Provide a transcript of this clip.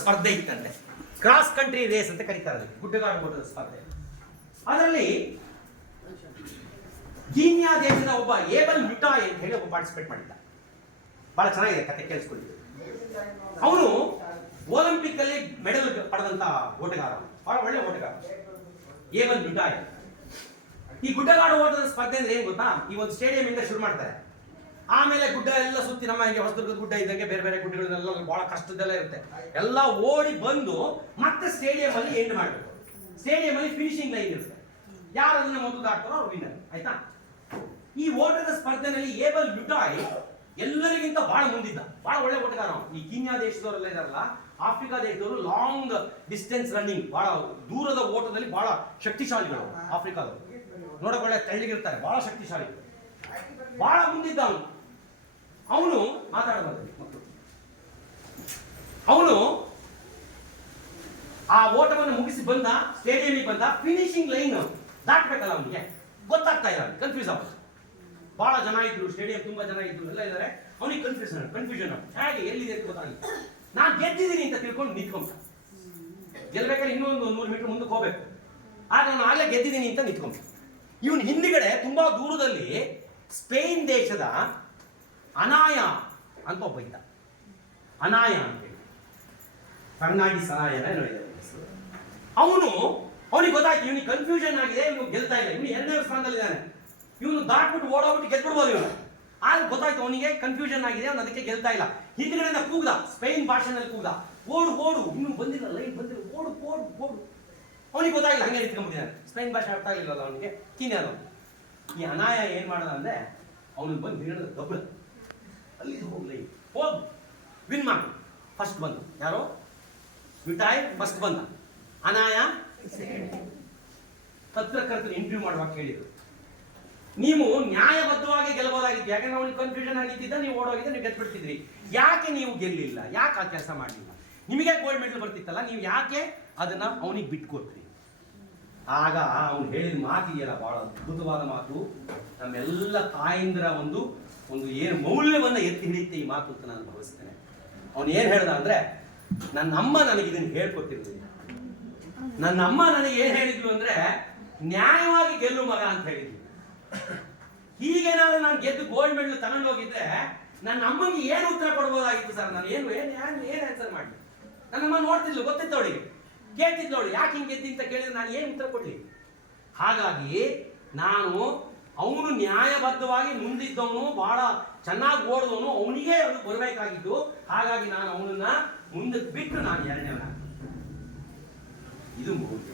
ಸ್ಪರ್ಧೆ ಇತ್ತಂತೆ. Cross country race ಅಂತ ಕರೀತಾರೆ, ಗುಡ್ಡಗಾಡು ಓಟದ ಸ್ಪರ್ಧೆ. ಅದರಲ್ಲಿ ಕೀನ್ಯಾ ದೇಶದ ಒಬ್ಬ ಏಬಲ್ ಮಿಟಾಯ್ ಅಂತ ಹೇಳಿ ಒಬ್ಬ ಪಾರ್ಟಿಸಿಪೇಟ್ ಮಾಡಿದ್ದ. ಬಹಳ ಚೆನ್ನಾಗಿದೆ ಕತೆ, ಕೇಳಿಸ್ಕೊಳ್ಳಿ. ಅವನು ಒಲಿಂಪಿಕ್ ಅಲ್ಲಿ ಮೆಡಲ್ ಪಡೆದಂತ ಓಟಗಾರ, ಬಹಳ ಒಳ್ಳೆ ಓಟಗಾರ, ಏಬಲ್ ಮಿಟಾಯ್. ಈ ಗುಡ್ಡಗಾಡು ಓಟದ ಸ್ಪರ್ಧೆ ಅಂದ್ರೆ ಏನ್ ಗೊತ್ತಾ, ಈ ಒಂದು ಸ್ಟೇಡಿಯಂ ಇಂದ ಶುರು ಮಾಡ್ತಾರೆ. ಆಮೇಲೆ ಗುಡ್ಡ ಎಲ್ಲ ಸುತ್ತಿ, ನಮ್ಮ ಹೀಗೆ ಹೊಸದುರ್ಗದ ಗುಡ್ಡ ಇದ್ದಂಗೆ ಬೇರೆ ಬೇರೆ ಗುಡ್ಡಗಳನ್ನೆಲ್ಲ ಬಹಳ ಕಷ್ಟದೆಲ್ಲ ಇರುತ್ತೆ, ಎಲ್ಲ ಓಡಿ ಬಂದು ಮತ್ತೆ ಸ್ಟೇಡಿಯಂ ಅಲ್ಲಿ ಎಂಡ್ ಮಾಡಬೇಕು. ಸ್ಟೇಡಿಯಂ ಅಲ್ಲಿ ಫಿನಿಶಿಂಗ್ ಲೈನ್ ಇರುತ್ತೆ, ಯಾರು ಅದನ್ನ ಮೊದಲು ದಾಟ್ತಾರೋ ಅವ್ರು ವಿನ್ನರ್. ಆಯ್ತಾ? ಈ ಓಟದ ಸ್ಪರ್ಧೆನಲ್ಲಿ ಏಬಲ್ ಮಿಟಾಯ್ ಎಲ್ಲರಿಗಿಂತ ಬಹಳ ಮುಂದಿದ್ದ, ಬಹಳ ಒಳ್ಳೆ ಓಟಗಾರ. ಈ ಕೀನ್ಯಾ ದೇಶದವರೆಲ್ಲ ಇದಾರಲ್ಲ, ಆಫ್ರಿಕಾ ದೇಶದವರು ಲಾಂಗ್ ಡಿಸ್ಟೆನ್ಸ್ ರನ್ನಿಂಗ್, ಬಹಳ ದೂರದ ಓಟದಲ್ಲಿ ಬಹಳ ಶಕ್ತಿಶಾಲಿಗಳು. ಆಫ್ರಿಕಾದವರು ನೋಡಕ್ ಒಳ್ಳೆ ತೆಳ್ಳಗಿರ್ತಾರೆ, ಬಹಳ ಶಕ್ತಿಶಾಲಿ, ಬಹಳ ಮುಂದಿದ್ದ ಅವನು. ಅವನು ಮಾತಾಡಬಾರ್ದು ಮಕ್ಕಳು. ಅವನು ಆ ಓಟವನ್ನು ಮುಗಿಸಿ ಬಂದ, ಸ್ಟೇಡಿಯಂಗೆ ಬಂದ, ಫಿನಿಶಿಂಗ್ ಲೈನ್ ದಾಟಬೇಕಲ್ಲ, ಅವನಿಗೆ ಗೊತ್ತಾಗ್ತಾ ಇಲ್ಲ, ಕನ್ಫ್ಯೂಸ್ ಆಗ. ಬಹಳ ಜನ ಇದ್ರು, ಸ್ಟೇಡಿಯಂ ತುಂಬಾ ಜನ ಇದ್ರು, ಎಲ್ಲ ಇದ್ದಾರೆ. ಅವನಿಗೆ ಕನ್ಫ್ಯೂಷನ್ ಹೇಗೆ ಎಲ್ಲಿದೆ ಅಂತ ಗೊತ್ತಾಗಿಲ್ಲ. ನಾನು ಗೆದ್ದಿದ್ದೀನಿ ಅಂತ ತಿಳ್ಕೊಂಡು ನಿಂತ್ಕೊಂಡ. ಗೆಲ್ಬೇಕಾದ್ರೆ ಇನ್ನೊಂದು 100 ಮೀಟರ್ ಮುಂದಕ್ಕೆ ಹೋಗ್ಬೇಕು, ಆಗ ನಾನು ಆಗಲೇ ಗೆದ್ದಿದ್ದೀನಿ ಅಂತ ನಿಂತ್ಕೊಂಡ. ಇವನು ಹಿಂದಿಗಡೆ ತುಂಬಾ ದೂರದಲ್ಲಿ ಸ್ಪೇನ್ ದೇಶದ ಅನಾಯ ಅಂತ ಒಬ್ಬ ಇದ್ದ. ಅನಾಯ ಅಂತ ಹೇಳಿ, ಫರ್ನಾಂಡಿಸ್ ಅನಾಯನ ನೋಡಿದ್ದಾರೆ. ಅವನಿಗೆ ಗೊತ್ತಾಯ್ತು ಇವನಿಗೆ ಕನ್ಫ್ಯೂಷನ್ ಆಗಿದೆ, ಇವನು ಗೆಲ್ತಾ ಇಲ್ಲ, ಇವನು 2ನೇ ಸ್ಥಾನದಲ್ಲಿದ್ದಾನೆ, ಇವನು ದಾಟ್ಬಿಟ್ಟು ಓಡೋಗ್ಬಿಟ್ಟು ಗೆದ್ಬಿಡ್ಬೋದು ಇವನು. ಆದ್ರೆ ಗೊತ್ತಾಯ್ತು ಅವನಿಗೆ ಕನ್ಫ್ಯೂಷನ್ ಆಗಿದೆ, ಅವನು ಅದಕ್ಕೆ ಗೆಲ್ತಾ ಇಲ್ಲ. ಹಿಂದಿನಿಂದ ಕೂಗ್ದ, ಸ್ಪೇನ್ ಭಾಷೆನಲ್ಲಿ ಕೂಗ್ದ, ಓಡು ಓಡು, ಇನ್ನು ಬಂದಿಲ್ಲ, ಲೈನ್ ಬಂದಿಲ್ಲ, ಓಡು ಓಡು ಓಡು. ಅವನಿಗೆ ಗೊತ್ತಾಗಿಲ್ಲ, ಹಂಗೆ ನಿಂತ್ಕೊಂಡ್ಬಿಟ್ಟಿದ್ದಾನೆ. ಸ್ಪೇನ್ ಭಾಷೆ ಅರ್ಥ ಆಗಲಿಲ್ಲ ಅವನಿಗೆ, ಕೀನ್ಯಾದವನು. ಈ ಅನಾಯ ಏನ್ ಮಾಡದ ಅಂದ್ರೆ, ಅವನಿಗೆ ಬಂದು ಹಿಡಿದ ಗಬ್ಬಳ, ಅಲ್ಲಿ ಹೋಗ್ಲಿ, ಹೋಗ್ ವಿನ್ ಮಾಡಿ. ಫಸ್ಟ್ ಬಂದು ಯಾರೋ ಮಿಟಾಯ್ ಫಸ್ಟ್ ಬಂದ, ಅನಾಯ ಪತ್ರಕರ್ತರು ಇಂಟರ್ವ್ಯೂ ಮಾಡುವಾಗ ಕೇಳಿದ್ರು, ನೀವು ನ್ಯಾಯಬದ್ಧವಾಗಿ ಗೆಲ್ಲಬಹುದಾಗಿತ್ತು, ಯಾಕಂದ್ರೆ ಅವನಿಗೆ ಕನ್ಫ್ಯೂಷನ್ ಆಗಿದ್ದ, ನೀವು ಓಡೋಗಿದ್ದ, ನೀವು ಗೆದ್ಬಿಡ್ತಿದ್ರಿ. ಯಾಕೆ ನೀವು ಗೆಲ್ಲಿಲ್ಲ, ಯಾಕೆ ಆ ಕೆಲಸ ಮಾಡಲಿಲ್ಲ? ನಿಮಗೆ ಗೋಲ್ಡ್ ಮೆಡಲ್ ಬರ್ತಿತ್ತಲ್ಲ, ನೀವು ಯಾಕೆ ಅದನ್ನ ಅವನಿಗೆ ಬಿಟ್ಕೊಟ್ರಿ? ಆಗ ಅವನು ಹೇಳಿದ ಮಾತಿದೆಯಲ್ಲ, ಬಹಳ ಅದ್ಭುತವಾದ ಮಾತು. ನಮ್ಮೆಲ್ಲ ತಾಯಂದಿರ ಒಂದು ಏನು ಮೌಲ್ಯವನ್ನ ಎತ್ತಿ ಹಿಡಿಯುತ್ತೆ ಈ ಮಾತು ಅಂತ ನಾನು ಭಾವಿಸ್ತೇನೆ. ಅವನು ಏನ್ ಹೇಳ್ದ ಅಂದ್ರೆ, ನನ್ನಮ್ಮ ನನಗೆ ಇದನ್ನು ಹೇಳ್ಕೊಟ್ಟಿರ್ಲಿಲ್ಲ. ನನ್ನಮ್ಮ ನನಗೆ ಏನ್ ಹೇಳಿದ್ಲು ಅಂದ್ರೆ, ನ್ಯಾಯವಾಗಿ ಗೆಲ್ಲು ಮಗ ಅಂತ ಹೇಳಿದ್ಲು. ಹೀಗೇನಾದ್ರೂ ನಾನು ಗೆದ್ದು ಗೋಲ್ಡ್ ಮೆಡಲ್ ತಗೊಂಡು ಹೋಗಿದ್ರೆ ನನ್ನ ಅಮ್ಮನಿಗೆ ಏನು ಉತ್ತರ ಕೊಡ್ಬೋದಾಗಿತ್ತು ಸರ್? ನಾನು ಏನು ಆನ್ಸರ್ ಮಾಡಲಿ? ನನ್ನಮ್ಮ ನೋಡ್ತಿದ್ಲು, ಗೊತ್ತಿತ್ತು ಅವಳಿಗೆ, ಕೇಳ್ತಿದ್ಲು ಅವಳು, ಯಾಕೆ ಹಿಂಗೆ ಗೆದ್ದಿ ಅಂತ ಕೇಳಿದ್ರೆ ನಾನು ಏನು ಉತ್ತರ ಕೊಡ್ಲಿ? ಹಾಗಾಗಿ ನಾನು ಅವನು ನ್ಯಾಯಬದ್ಧವಾಗಿ ಮುಂದಿದ್ದವನು, ಬಹಳ ಚೆನ್ನಾಗಿ ಓಡಿದವನು, ಅವನಿಗೆ ಅದು ಬರಬೇಕಾಗಿದ್ದು. ಹಾಗಾಗಿ ನಾನು ಅವನನ್ನ ಮುಂದಕ್ಕೆ ಬಿಟ್ಟು ನಾನು 2ನೇವನ. ಇದು ಮೌಲ್ಯ.